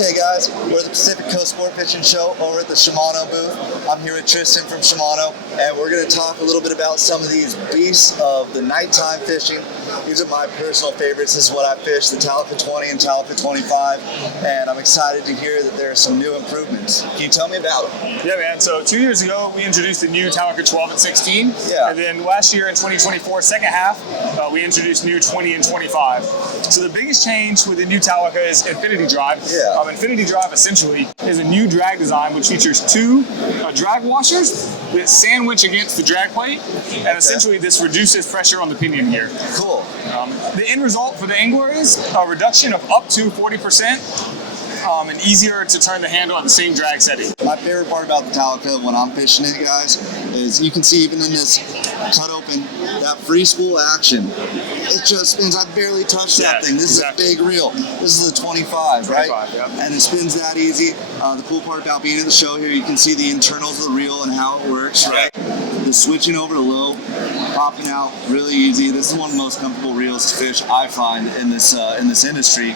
Okay guys, we're at the Pacific Coast Sport Fishing Show over at the Shimano booth. I'm here with Tristan from Shimano, and we're going to talk a little bit about some of these beasts of the nighttime fishing. These are my personal favorites. This is what I fish, the Talica 20 and Talica 25, and I'm excited to hear that there are some new improvements. Can you tell me about them? Yeah, man. So 2 years ago, we introduced the new Talica 12 and 16. Yeah. And then last year in 2024, second half, we introduced new 20 and 25. So the biggest change with the new Talica is Infinity Drive. Yeah. Infinity Drive essentially is a new drag design which features two drag washers that sandwich against the drag plate, and essentially this reduces pressure on the pinion gear. Cool. The end result for the angler is a reduction of up to 40%. And easier to turn the handle at the same drag setting. My favorite part about the Talica when I'm fishing it, guys, is you can see even in this cut open, that free spool action. It just spins. I barely touched that thing. This is a big reel. This is a 25, right? Yep. And it spins that easy. The cool part about being at the show here, you can see the internals of the reel and how it works, right? The switching over to low, popping out really easy. This is one of the most comfortable reels to fish I find in this industry,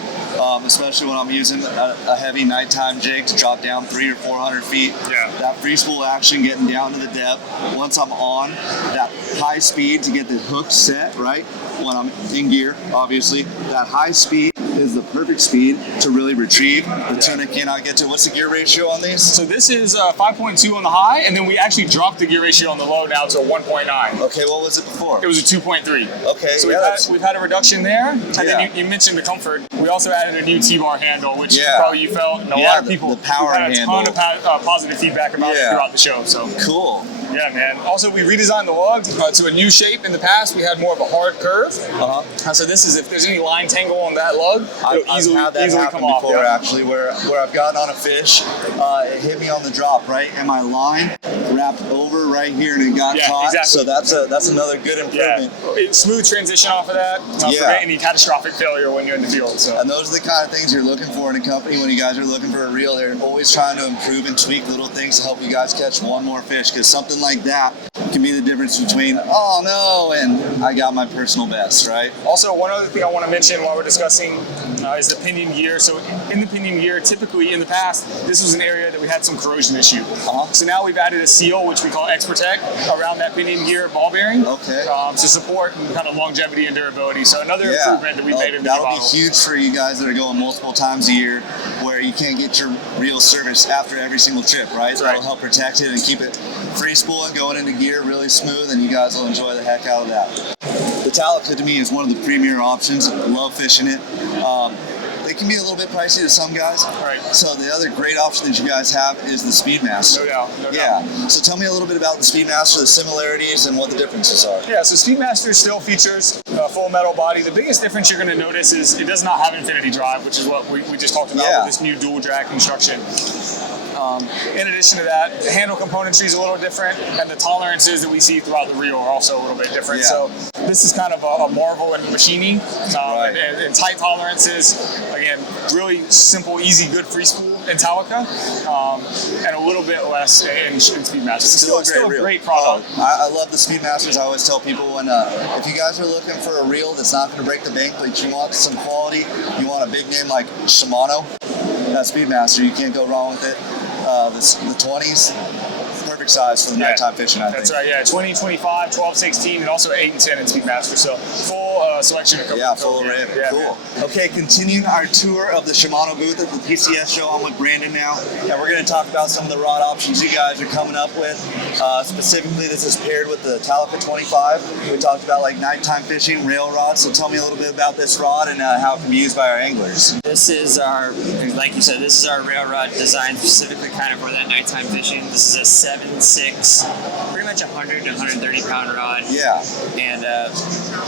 especially when I'm using a heavy nighttime jig to drop down 300 or 400 feet. Yeah. That free spool action, getting down to the depth. Once I'm on that high speed to get the hook set, right? When I'm in gear, obviously, that high speed is the perfect speed to really retrieve. The tuna cannot get to. What's the gear ratio on these? So this is 5.2 on the high, and then we actually dropped the gear ratio on the low now to a 1.9. Okay, what was it before? It was a 2.3. Okay, so we've had a reduction there. And then you mentioned the comfort. We also added a new T-bar handle, which probably you felt, and a lot of people the power had a handle. ton of positive feedback about it throughout the show. So cool. Yeah, man. Also, we redesigned the lug to a new shape. In the past, we had more of a hard curve. So this is, if there's any line tangle on that lug, it'll easily come off. Before, actually, where I've gotten on a fish, it hit me on the drop, right? And my line wrapped over right here and it got caught. Exactly. So that's another good improvement. Yeah. Smooth transition off of that. Prevent any catastrophic failure when you're in the field. So. And those are the kind of things you're looking for in a company when you guys are looking for a reel. They're always trying to improve and tweak little things to help you guys catch one more fish, because something like that can be the difference between, oh no, and I got my personal best, right? Also, one other thing I want to mention while we're discussing is the pinion gear. So in the pinion gear, typically in the past, this was an area that we had some corrosion issue. So now we've added a seal, which we call X-Protect, around that pinion gear ball bearing to support kind of longevity and durability. So another improvement that we made in the That'll model. be huge for you guys that are going multiple times a year, where you can't get your reel serviced after every single trip, right? That'll help protect it and keep it free spooling, going into gear really smooth, and you guys will enjoy the heck out of that. The Talica to me is one of the premier options. I love fishing it. They can be a little bit pricey to some guys. Right. So the other great option that you guys have is the Speedmaster. No doubt. So tell me a little bit about the Speedmaster, the similarities, and what the differences are. Yeah, so Speedmaster still features a full metal body. The biggest difference you're going to notice is it does not have Infinity Drive, which is what we just talked about with this new dual drag construction. In addition to that, the handle componentry is a little different, and the tolerances that we see throughout the reel are also a little bit different. So this is kind of a marvel in machining and tight tolerances. Again, really simple, easy, good free spool in Talica, and a little bit less in Speedmaster. Still a great product. I love the Speedmasters. I always tell people when if you guys are looking for a reel that's not going to break the bank, but you want some quality, you want a big name like Shimano, that Speedmaster, you can't go wrong with it. The 20s, perfect size for the nighttime fishing, I think. That's right, 20, 25, 12, 16, and also 8 and 10 in Speedmaster. So full selection of full array. Cool. Okay, continuing our tour of the Shimano booth at the PCS show. I'm with Brandon now, and we're going to talk about some of the rod options you guys are coming up with. Specifically, this is paired with the Talica 25. We talked about like nighttime fishing, rail rods. So tell me a little bit about this rod and how it can be used by our anglers. This is our, like you said, this is our rail rod designed specifically kind of for that nighttime fishing. This is a 7.6, pretty much 100 to 130 pound rod. Yeah. And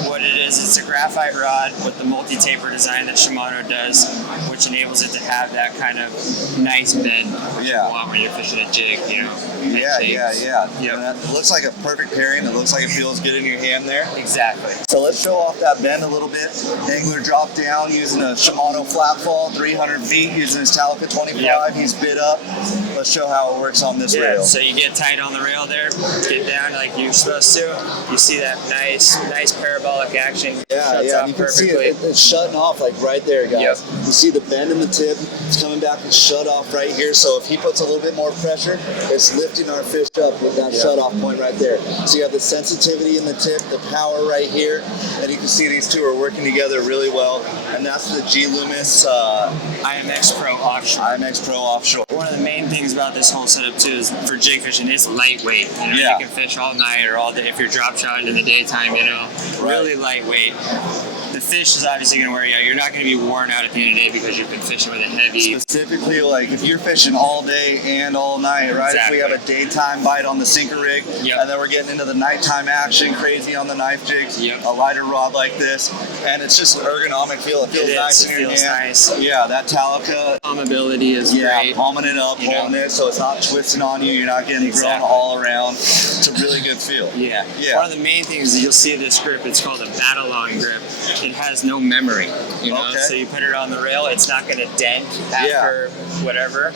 what it is, it's a graphite rod with the multi-taper design that Shimano does, which enables it to have that kind of nice bend you want when you're fishing a jig, you know. And that looks like a perfect pairing. It looks like it feels good in your hand there. Exactly. So let's show off that bend a little bit. Angler drop down using a Shimano flat fall, 300 feet, using his Talica 25. He's bit up. Let's show how it works on this rail. So you get tight on the rail there, get down like you're supposed to. You see that nice parabolic action fishing. Yeah, Shuts yeah, off you can see perfectly. it's shutting off like right there, guys. Yep. You see the bend in the tip, it's coming back and shut off right here. So if he puts a little bit more pressure, it's lifting our fish up with that shut off point right there. So you have the sensitivity in the tip, the power right here, and you can see these two are working together really well. And that's the Loomis IMX Pro Offshore. IMX Pro Offshore. One of the main things about this whole setup too is for jig fishing, it's lightweight. You know, Yeah. you can fish all night or all day if you're drop shotting in the daytime. You know, really lightweight. The fish is obviously going to wear you out. You're not going to be worn out at the end of the day because you've been fishing with a heavy. Specifically, like if you're fishing all day and all night, right? Exactly. If we have a daytime bite on the sinker rig, and then we're getting into the nighttime action, crazy on the knife jigs, a lighter rod like this, and it's just an ergonomic feel. It feels nice in your hand. Nice. Yeah, that Talica. Palmability is great. Palming it up, holding it, so it's not twisting on you. You're not getting thrown all around. It's a really good feel. Yeah. One of the main things is you'll see this grip. It's called a battle line grip. It has no memory. You know, so you put it on the rail, it's not going to dent after whatever.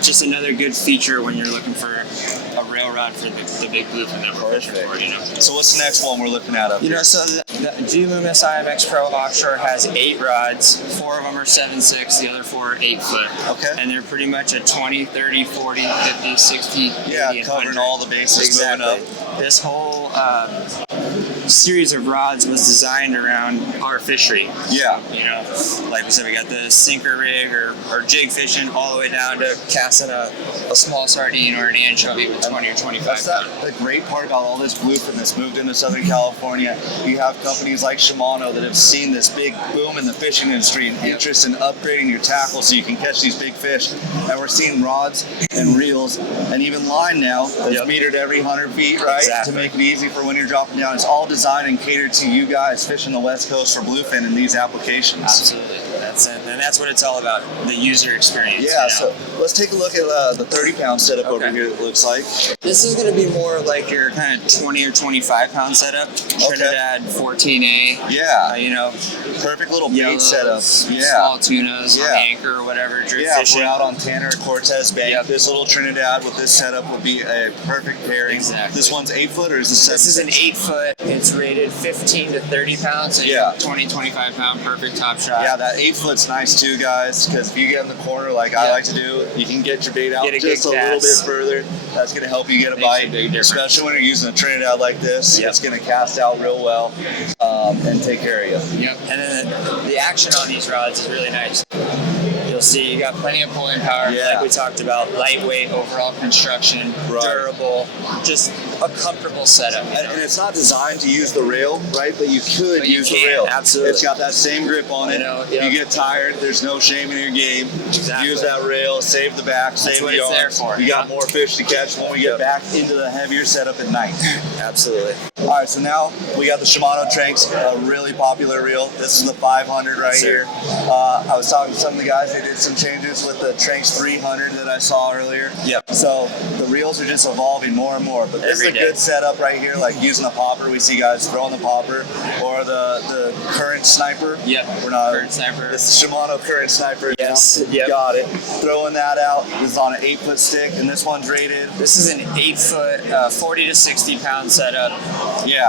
Just another good feature when you're looking for a rail rod for the big bluefin that we're fishing for. You know. So what's the next one we're looking at up here? You know, so the Loomis IMX Pro Offshore has 8 rods. 4 of them are 7.6, the other 4 are 8 foot. Okay. And they're pretty much a 20, 30, 40, 50, 60, 80, covering 100. all the bases, moving up. This whole series of rods was designed around our fishery. Yeah. You know, like we said, we got the sinker rig or jig fishing all the way down to casting a small sardine or an anchovy with 20 or 25 That's the great part about all this bluefin that's moved into Southern California. You have companies like Shimano that have seen this big boom in the fishing industry and interest in upgrading your tackle so you can catch these big fish. And we're seeing rods and reels and even line now that's metered every 100 feet, right? Exactly. To make it easy for when you're dropping down. It's all designed and catered to you guys fishing the West Coast for bluefin in these applications. Absolutely. That's it. And that's what it's all about, the user experience. Yeah, you know? so let's take a look at the 30-pound setup over here, it looks like. This is going to be more like your kind of 20 or 25 pound setup. Trinidad 14A. Yeah. You know, perfect little bait setup. Small tunas on anchor or whatever. Drift fishing. If we're out on Tanner or Cortez Bank, this little Trinidad with this setup would be a perfect pairing. Exactly. This one's 8 foot or is this 7? This is an 8 foot. It's rated 15 to 30 pounds. So 20, 25 pound perfect top shot. Yeah, that 8 foot's nice too, guys, because if you get in the corner like I like to do, you can get your bait out just a little bit further. That's going to help you get a bite, especially when you're using a Trinidad like this. It's going to cast out real well and take care of you. Yep. And then the action on these rods is really nice. You'll see you got plenty of pulling power, like we talked about. Lightweight overall construction, durable, just a comfortable setup. And it's not designed to use the rail, right? But you could use the rail. Absolutely. It's got that same grip on it. You get tired, there's no shame in your game. Exactly. Use that rail, save the back, save the arms. That's what it's there for. You got more fish to catch when we get back into the heavier setup at night. Absolutely. All right, so now we got the Shimano Tranks, a really popular reel. This is the 500 right here. I was talking to some of the guys, they did some changes with the Tranks 300 that I saw earlier. So the reels are just evolving more and more. But this is a good setup right here, like using a popper. We see guys throwing the popper or the current sniper. We're not current sniper. This is Shimano current sniper. Yes. Got it. Throwing that out. This is on an 8 foot stick, and this one's rated. This is an 8 foot, 40 to 60 pound setup.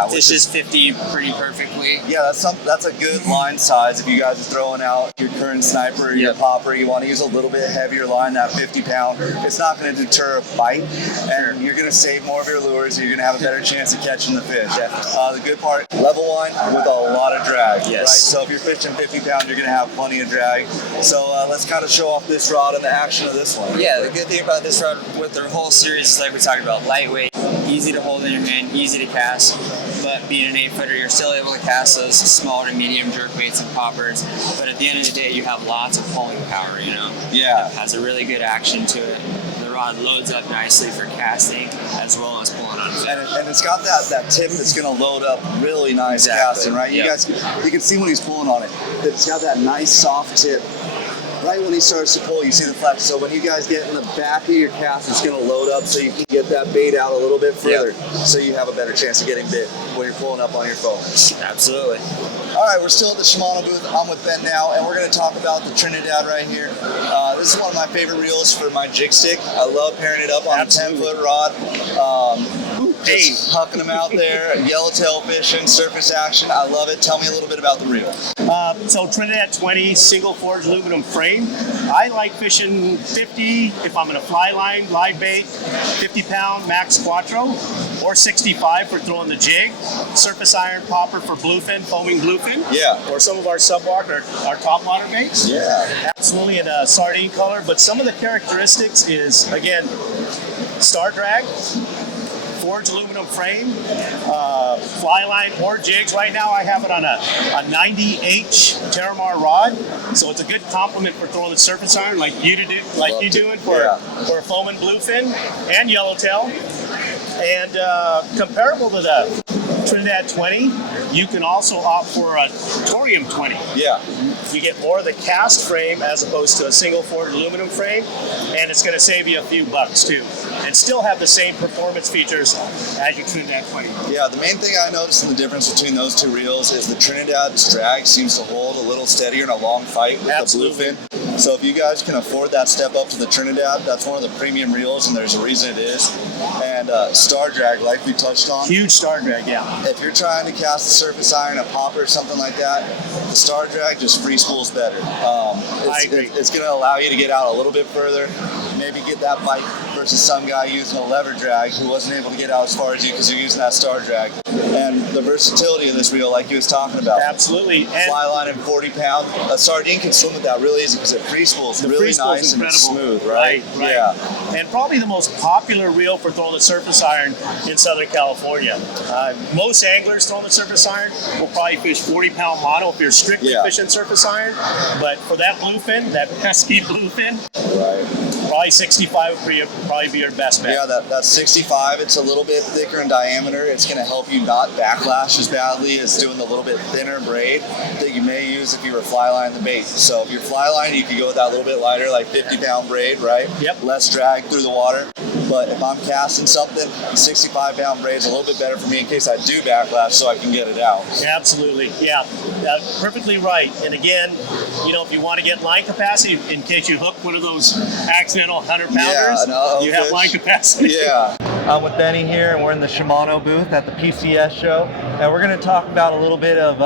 Fishes 50 pretty perfectly. Yeah, that's a good line size if you guys are throwing out your current sniper or your popper. You want to use a little bit heavier line, that 50 pound. It's not going to deter a bite, and you're going to save more of your lures. You're going to have a better chance of catching the fish. The good part, level line with a lot of drag. Right? So if you're fishing 50 pounds, you're going to have plenty of drag. So let's kind of show off this rod and the action of this one. Yeah, the good thing about this rod with their whole series is like we talked about, lightweight, easy to hold in your hand, easy to cast. But being an 8 footer, you're still able to cast those small to medium jerk baits and poppers. But at the end of the day, you have lots of pulling power, you know? It has a really good action to it. The rod loads up nicely for casting as well as pulling on fish. And it's got that tip that's going to load up really nice casting, right? You guys, you can see when he's pulling on it, that it's got that nice soft tip. Right when he starts to pull, you see the flex. So when you guys get in the back of your cast, it's going to load up so you can get that bait out a little bit further. So you have a better chance of getting bit when you're pulling up on your phone. Absolutely. All right, we're still at the Shimano booth. I'm with Ben now, and we're going to talk about the Trinidad right here. This is one of my favorite reels for my jig stick. I love pairing it up on a 10-foot rod. pain. Just hucking them out there, yellowtail fishing, surface action. I love it. Tell me a little bit about the reel. So Trinidad 20 single forged aluminum frame. I like fishing 50 if I'm in a fly line, live bait, 50 pound max Cuatro, or 65 for throwing the jig, surface iron popper for bluefin, foaming bluefin. Yeah. Or some of our subwater, our top water baits. Yeah. Absolutely in a sardine color, but some of the characteristics is, again, star drag, forged aluminum frame, fly line or jigs. Right now I have it on a 90H Terramar rod, so it's a good complement for throwing the surface iron like you doing for a foaming bluefin and yellowtail. And comparable to the Trinidad 20, you can also opt for a Torium 20. Yeah. You get more of the cast frame as opposed to a single forged aluminum frame, and it's going to save you a few bucks too, and still have the same performance features as your Trinidad 20. Yeah, the main thing I noticed in the difference between those two reels is the Trinidad's drag seems to hold a little steadier in a long fight with Absolutely. the bluefin. So if you guys can afford that step up to the Trinidad, that's one of the premium reels, and there's a reason it is. And star drag, like we touched on. Huge star drag, yeah. If you're trying to cast a surface iron, a popper, or something like that, the star drag just free spools better. I agree. It's going to allow you to get out a little bit further, maybe get that bite versus some guy using a lever drag who wasn't able to get out as far as you because you're using that star drag. And the versatility of this reel, like you was talking about. Absolutely. And fly line and 40 pound. A sardine can swim with that really easy because it free spools really nice and smooth, right? Right. Yeah. And probably the most popular reel for throwing the surface iron in Southern California. Most anglers throwing the surface iron will probably fish 40 pound mono if you're strictly fishing surface iron. But for that bluefin, that pesky bluefin, probably 65 would probably be your best bet. Yeah, that 65, it's a little bit thicker in diameter. It's going to help you not backlash as badly as doing the little bit thinner braid that you may use if you were fly line the bait. So if you're fly line, you can go with that little bit lighter, like 50 pound braid, right? Yep. Less drag through the water. But if I'm casting something, 65 pound braid is a little bit better for me in case I do backlash so I can get it out. Absolutely, yeah. Perfectly right. And again, if you want to get line capacity, in case you hook one of those accidental 100-pounders, you have line capacity. Yeah. I'm with Benny here, and we're in the Shimano booth at the PCS show, and we're going to talk about a little bit of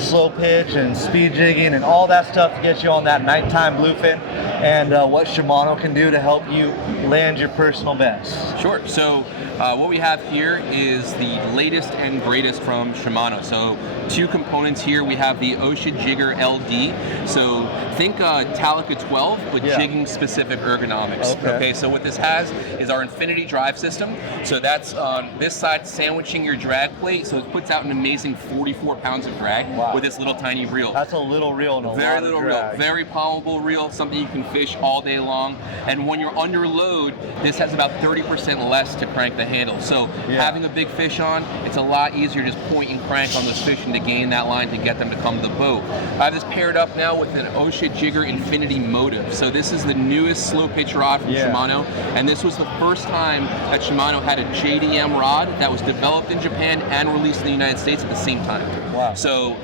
slow pitch and speed jigging and all that stuff to get you on that nighttime bluefin, and what Shimano can do to help you land your personal best. Sure. So what we have here is the latest and greatest from Shimano. So two components here. We have the Ocea Jigger LD. So think Talica 12, but jigging specific ergonomics. Okay. So what this has is our infinity drive system. So that's on this side sandwiching your drag plate. So it puts out an amazing 44 pounds of drag with this little tiny reel. That's a little reel and a very lot little of drag. reel, very palmable reel, something you can fish all day long. And when you're under load, this has about 30% less to crank the handle. So having a big fish on, it's a lot easier just point and crank on those fish and to gain that line to get them to come to the boat. I have this paired up now with an Ocea Jigger Infinity Motive. So this is the newest slow pitch rod from Shimano, and this was the first time that Shimano had a JDM rod that was developed in Japan and released in the United States at the same time. Wow. So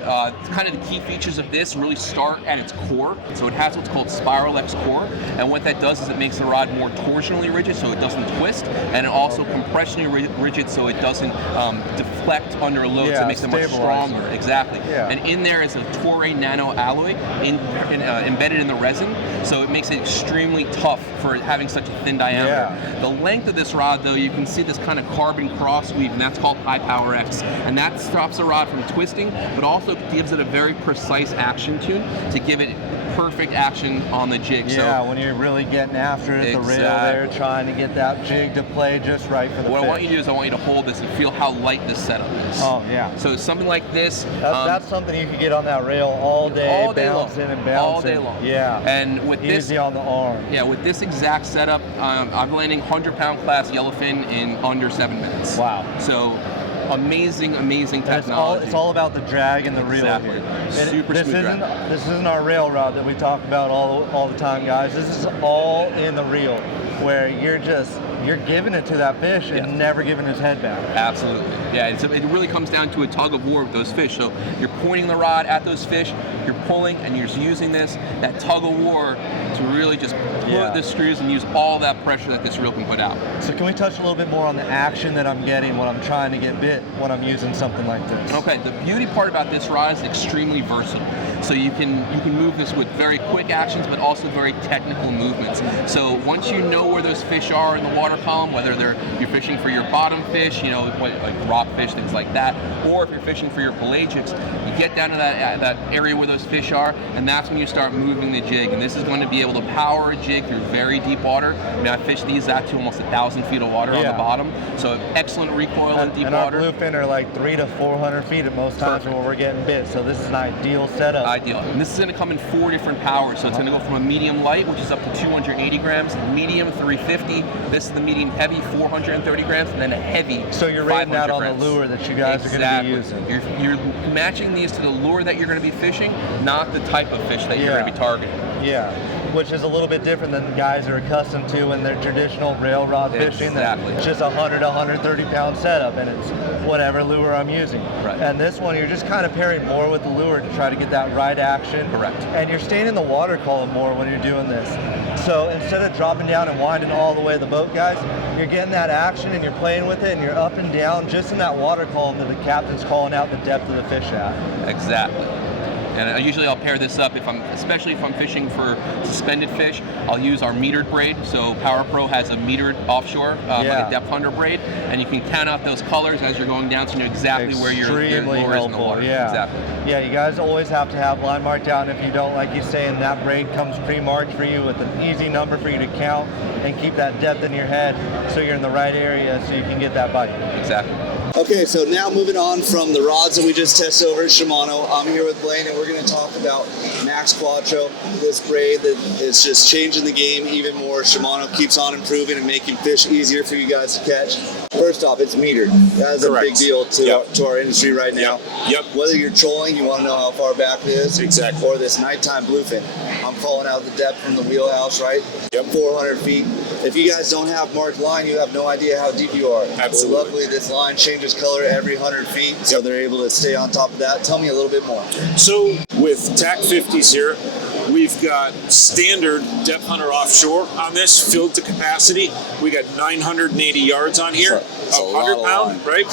kind of the key features of this really start at its core. So it has what's called Spiral X core, and what that does is it makes the rod more torsionally rigid so it doesn't twist, and it also compressionally rigid so it doesn't deflect under a load, so it makes it much stronger. Exactly. Yeah. And in there is a Toray nano alloy embedded in the resin, so it makes it extremely tough for having such a thin diameter. Yeah. The length of this rod, though, you can see this kind of carbon cross weave, and that's called High Power X, and that stops the rod from twisting, but also gives it a very precise action tune to give it perfect action on the jig. Yeah, so when you're really getting after it, the rail there, trying to get that jig to play just right for the What fish. I want you to do is I want you to hold this and feel how light this setup is. Oh, yeah. So something like this. That's something you can get on that rail all day bouncing long. and bouncing. All day long. Yeah. And with this, easy on the arm. Yeah, with this exact setup, I'm landing 100-pound class yellowfin in under 7 minutes. Wow. So amazing And technology. it's all about the drag and the reel Exactly. here. And Super this smooth isn't drag. this isn't our rail rod that we talk about all the time, guys. This is all in the reel, where you're giving it to that fish and never giving his head back. Absolutely. Yeah, it really comes down to a tug of war with those fish. So you're pointing the rod at those fish, you're pulling, and you're using that tug of war to really just put the screws and use all that pressure that this reel can put out. So can we touch a little bit more on the action that I'm getting when I'm trying to get bit when I'm using something like this? Okay, the beauty part about this rod is extremely versatile. So you can move this with very quick actions, but also very technical movements. So once you know where those fish are in the water column, whether you're fishing for your bottom fish, like rockfish, things like that, or if you're fishing for your pelagics, you get down to that area where those fish are, and that's when you start moving the jig. And this is going to be able to power a jig through very deep water. I mean, I fished these out to almost 1,000 feet of water on the bottom, so excellent recoil in deep and water. our bluefin are like 300 to 400 feet at most times where we're getting bit, so this is an ideal setup. Ideal. And this is going to come in 4 different powers. So it's going to go from a medium light, which is up to 280 grams, medium 350. This is the medium heavy, 430 grams, and then a heavy. So you're rating that on grams. the lure that you guys are going to be using. You're matching these to the lure that you're going to be fishing, not the type of fish that you're going to be targeting. Yeah, which is a little bit different than guys are accustomed to in their traditional rail rod fishing. Exactly. It's just a 100 to 130 pound setup, and it's whatever lure I'm using. Right. And this one, you're just kind of pairing more with the lure to try to get that right action. Correct. And you're staying in the water column more when you're doing this. So instead of dropping down and winding all the way to the boat, guys, you're getting that action and you're playing with it, and you're up and down just in that water column that the captain's calling out the depth of the fish at. Exactly. And usually I'll pair this up especially if I'm fishing for suspended fish. I'll use our metered braid. So Power Pro has a metered offshore, like a depth hunter braid, and you can count out those colors as you're going down, so you know exactly where your lure is in the water. Yeah. Exactly. Yeah, you guys always have to have line marked out, and if you don't, like you saying, that braid comes pre-marked for you with an easy number for you to count and keep that depth in your head so you're in the right area so you can get that bite. Exactly. Okay, so now moving on from the rods that we just tested over at Shimano, I'm here with Blaine, and we're going to talk about Max Cuatro, this braid that is just changing the game even more. Shimano keeps on improving and making fish easier for you guys to catch. First off, it's metered. That is a big deal to our industry right now. Yep. Whether you're trolling, you want to know how far back it is. Exactly. Or this nighttime bluefin. I'm calling out the depth from the wheelhouse, right? Yep. 400 feet. If you guys don't have marked line, you have no idea how deep you are. Absolutely. Well, luckily, this line changes color every 100 feet, so they're able to stay on top of that. Tell me a little bit more. So with TAC 50s here, we've got standard depth hunter offshore on this, filled to capacity. We got 980 yards on here, That's a 100 lot pound, right?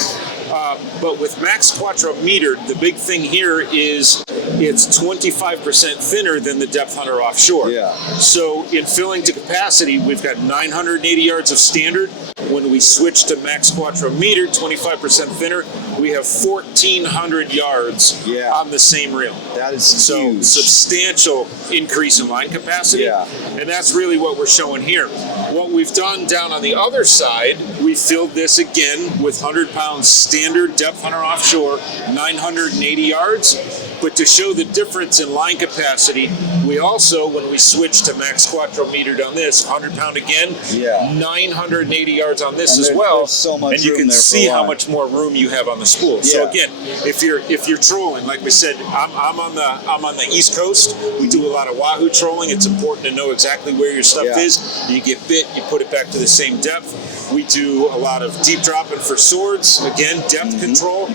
But with Max Cuatro metered, the big thing here is it's 25% thinner than the depth hunter offshore. Yeah. So in filling to capacity, we've got 980 yards of standard. When we switch to Max Cuatro metered, 25% thinner, we have 1,400 yards on the same reel. That is So huge. substantial increase in line capacity. Yeah. And that's really what we're showing here. What we've done down on the other side, we filled this again with 100 pounds standard depth hunter offshore, 980 yards. But to show the difference in line capacity, we also, when we switched to Max Cuatro metered on this, 100 pound again, 980 yards on this as well. There's so much and you room can there for see how line. much more room you have on the spool. So again, if you're trolling, like we said, I'm on the East Coast. We do a lot of wahoo trolling. It's important to know exactly where your stuff is. You get bit, you put it back to the same depth. We do a lot of deep dropping for swords. Again, depth control.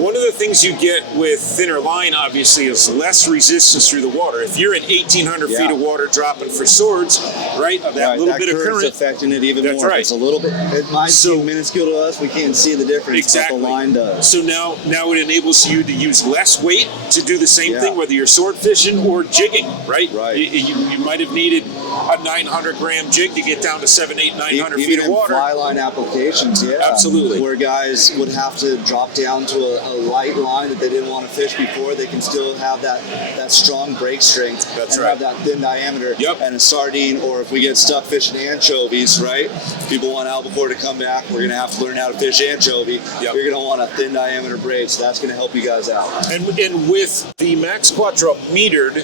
One of the things you get with thinner line, obviously, is less resistance through the water. If you're in 1,800 feet of water dropping for swords, right, that little bit of current, affecting it even that's more. right. It's a little bit. It might seem minuscule to us. We can't see the difference. Exactly. But the line does. So now it enables you to use less weight to do the same thing, whether you're sword fishing or jigging, right? Right. You might have needed a 900 gram jig to get down to 700, 900 feet Even of water. in Flyline applications, Absolutely. where guys would have to drop down to a light line that they didn't want to fish before, they can still have that strong break strength. That's and right. have that thin diameter. Yep. And a sardine, or if we get stuck fishing anchovies, right? People want albacore to come back. We're going to have to learn how to fish anchovy. Yep. You're going to want a thin diameter braid, so that's going to help you guys out. And with the Max Cuatro metered,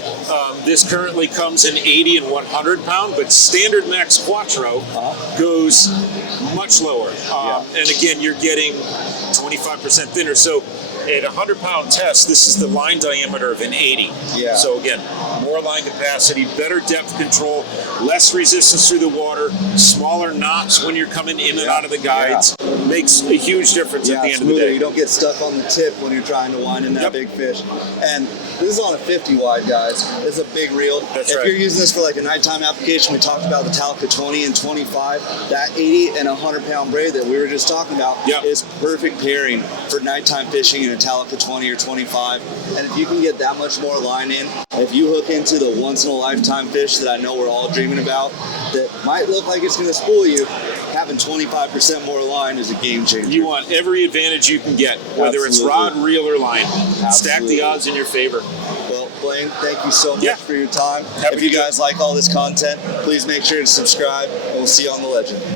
this currently comes in 80 and 100 pound, but standard Max Cuatro goes much lower. And again, you're getting 25% thinner. So at a 100-pound test, this is the line diameter of an 80. Yeah. So again, more line capacity, better depth control, less resistance through the water, smaller knots when you're coming in and out of the guides. Makes a huge difference at the end of the day. You don't get stuck on the tip when you're trying to wind in that big fish. And this is on a 50 wide, guys. This is a big reel. That's if right. you're using this for like a nighttime application, we talked about the Talica 20 and 25. That 80 and 100-pound braid that we were just talking about is perfect pairing for nighttime fishing in a Talica 20 or 25. And if you can get that much more line in, if you hook into the once-in-a-lifetime fish that I know we're all dreaming about, that might look like it's going to spoil you, having 25% more line is a game changer. You want every advantage you can get, whether it's rod, reel, or line. Stack the odds in your favor. Well, Blaine, thank you so much for your time. Have if you guys like all this content, please make sure to subscribe, and we'll see you on the Legend.